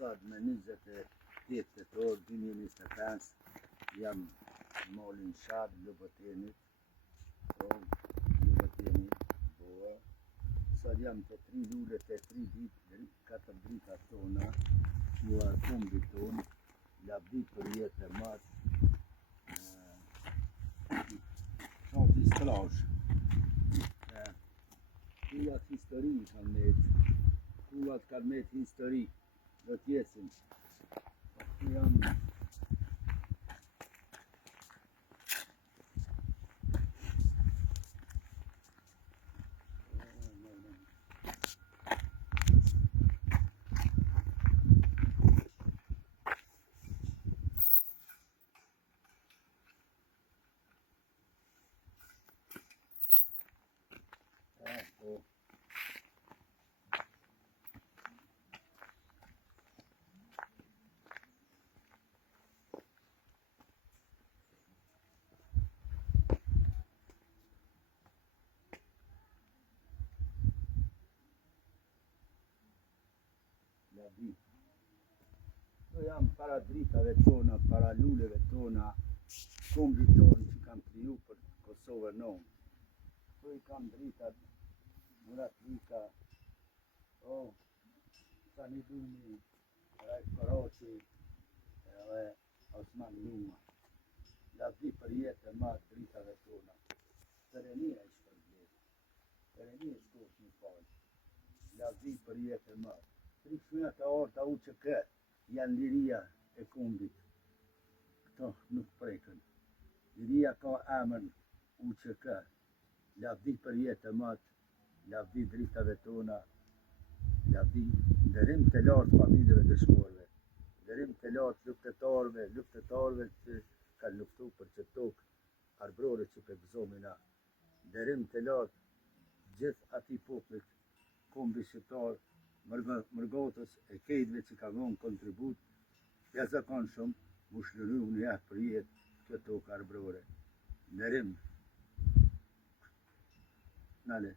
sot me 28 tetor 2025 jam malin Shad Lubotenit, sot jam të 3 lule të 3 ditë, 4 drita tona, mua kombi ton, lavdi për jetë e matë, shati strash. Kullat histori kanë metë, kullat kanë metë histori, do t'jesin. Jam jam para dritave tona, para luleve tona, kombi tonë që kam kriju për Kosovë non. Këtu i kam dritat, Muratlika, Saniduni, Rajt Koroqi, edhe Osman Luma. Lavdi për jetë e matë dritave tona. Perenia i shpërblet, perenia i shkosh një falë. Lavdi për jetë e matë. 3 shmënët e orta UÇK janë liria e kombit. Këto nuk prekën. Liria ka emën UÇK. Lavdi për jetë e matë, lavdi dritave tona, lavdi nderim të lartë familjeve dëshmorëve, nderim të lartë luftetarëve që kanë luftu për që tokë arbrore që për gëzomina, nderim të lartë gjithë ati poplit, kombi shqiptar, mërgotës e kejtve që ka vonë kontribut, jashtëzakonshëm, mu shlëru në jahtë për jetë kjo tokë arbrore. Nderim. Nale.